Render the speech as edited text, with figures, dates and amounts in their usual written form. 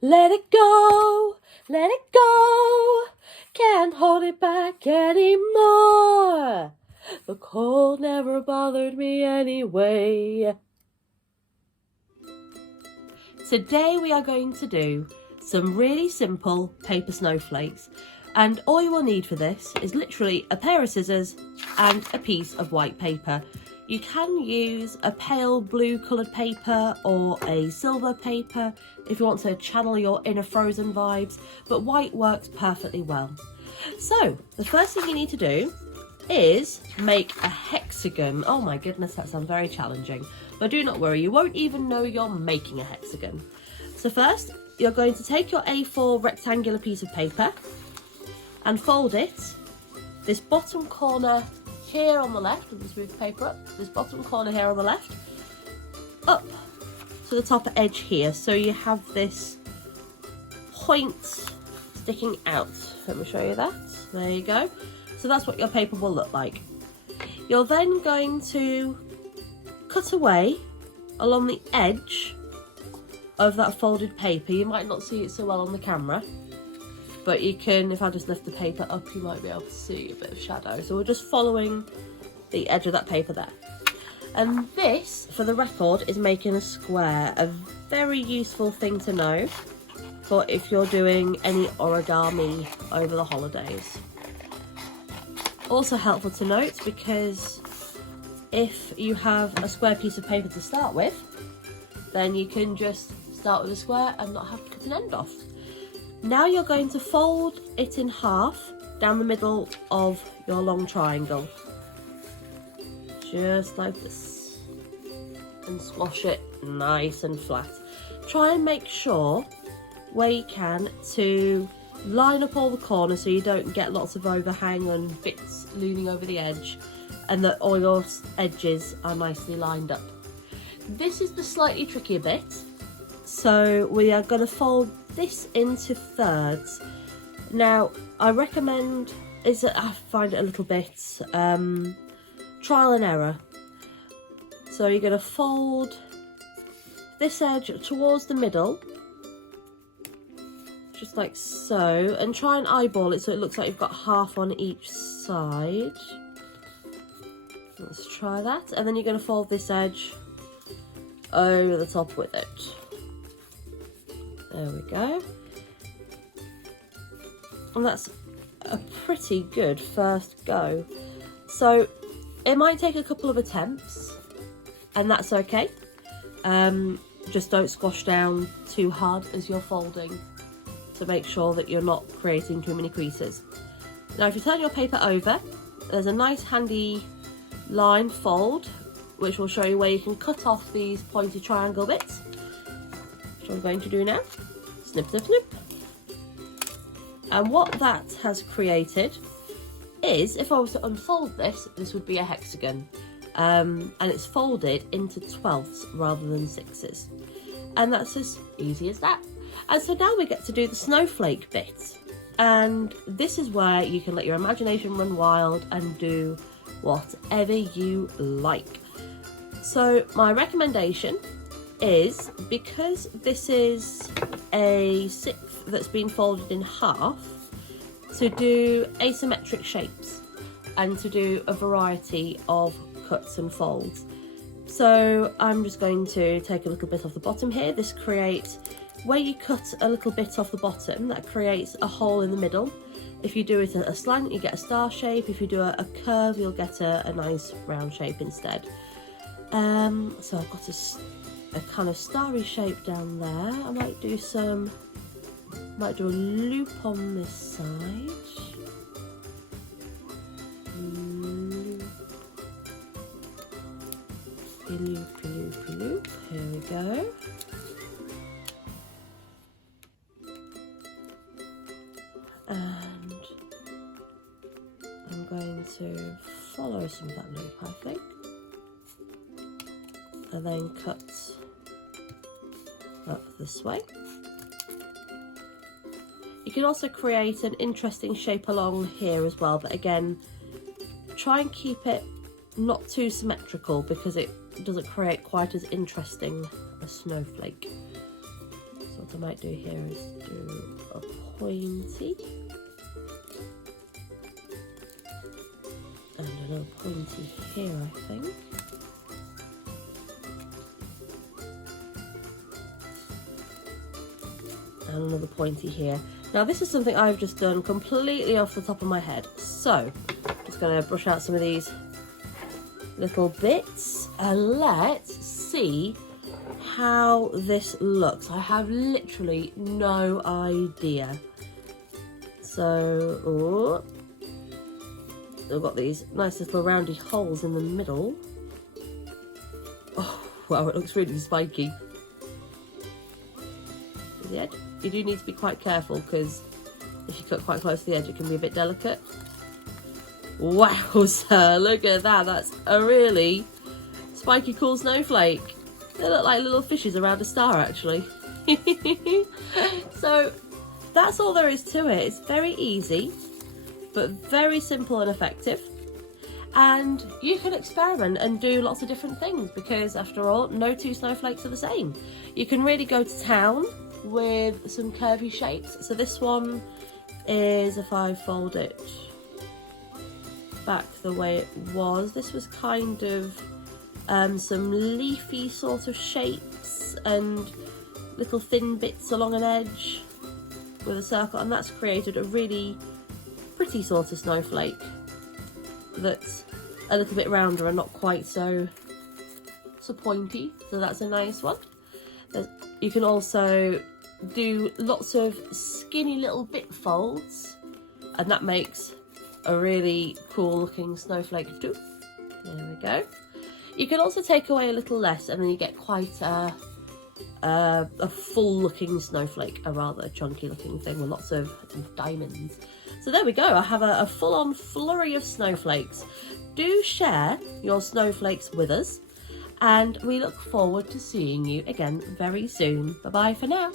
Let it go, let it go, can't hold it back anymore. The cold never bothered me anyway. Today we are going to do some really simple paper snowflakes, and all you will need for this is literally a pair of scissors and a piece of white paper. You can use a pale blue coloured paper or a silver paper if you want to channel your inner Frozen vibes, but white works perfectly well. So the first thing you need to do is make a hexagon. Oh my goodness, that sounds very challenging, but do not worry, you won't even know you're making a hexagon. So first, you're going to take your A4 rectangular piece of paper and fold it, this bottom corner here on the left, and smooth the paper up, this bottom corner here on the left, up to the top edge here, so you have this point sticking out. Let me show you that. There you go. So that's what your paper will look like. You're then going to cut away along the edge of that folded paper. You might not see it so well on the camera, but you can, if I just lift the paper up, you might be able to see a bit of shadow. So we're just following the edge of that paper there. And this, for the record, is making a square, a very useful thing to know for if you're doing any origami over the holidays. Also helpful to note, because if you have a square piece of paper to start with, then you can just start with a square and not have to cut an end off. Now you're going to fold it in half down the middle of your long triangle, just like this, and squash it nice and flat. Try and make sure where you can to line up all the corners so you don't get lots of overhang and bits looming over the edge, and that all your edges are nicely lined up. This is the slightly trickier bit. So we are going to fold this into thirds. Now I recommend, I find it a little bit trial and error. So you're going to fold this edge towards the middle, just like so, and try and eyeball it so it looks like you've got half on each side. Let's try that. And then you're going to fold this edge over the top with it. There we go. And that's a pretty good first go. So it might take a couple of attempts, and that's okay. Just don't squash down too hard as you're folding to make sure that you're not creating too many creases. Now if you turn your paper over, there's a nice handy line fold which will show you where you can cut off these pointy triangle bits, which I'm going to do now. Snip, snip, snip. And what that has created is, if I was to unfold this, this would be a hexagon. And it's folded into 12ths rather than 6s. And that's as easy as that. And so now we get to do the snowflake bit. And this is where you can let your imagination run wild and do whatever you like. So my recommendation is, because this is a 6th that's been folded in half, to do asymmetric shapes and to do a variety of cuts and folds. So I'm just going to take a little bit off the bottom here. This creates, where you cut a little bit off the bottom, that creates a hole in the middle. If you do it at a slant, you get a star shape. If you do a curve, you'll get a nice round shape instead. So I've got a kind of starry shape down there. I might do a loop on this side. Loop. Here we go. And I'm going to follow some of that loop, I think, and then cut up this way. You can also create an interesting shape along here as well, but again, try and keep it not too symmetrical because it doesn't create quite as interesting a snowflake. So What I might do here is do a pointy. And another pointy here, I think. And another pointy here. Now this is something I've just done completely off the top of my head. So, I'm just going to brush out some of these little bits and let's see how this looks. I have literally no idea. So, I've got these nice little roundy holes in the middle. Oh, wow, it looks really spiky. The edge. You do need to be quite careful because if you cut quite close to the edge, it can be a bit delicate. Wow, sir, look at that. That's a really spiky, cool snowflake. They look like little fishes around a star, actually. So that's all there is to it. It's very easy, but very simple and effective. And you can experiment and do lots of different things because, after all, no two snowflakes are the same. You can really go to town with some curvy shapes. So this one is, if I fold it back the way it was, this was kind of some leafy sort of shapes and little thin bits along an edge with a circle, and that's created a really pretty sort of snowflake that's a little bit rounder and not quite so pointy. So that's a nice one. You can also do lots of skinny little bit folds, and that makes a really cool looking snowflake too. There we go. You can also take away a little less and then you get quite a full looking snowflake, a rather chunky looking thing with lots of diamonds. So there we go, I have a full-on flurry of snowflakes. Do share your snowflakes with us, and we look forward to seeing you again very soon. Bye bye for now.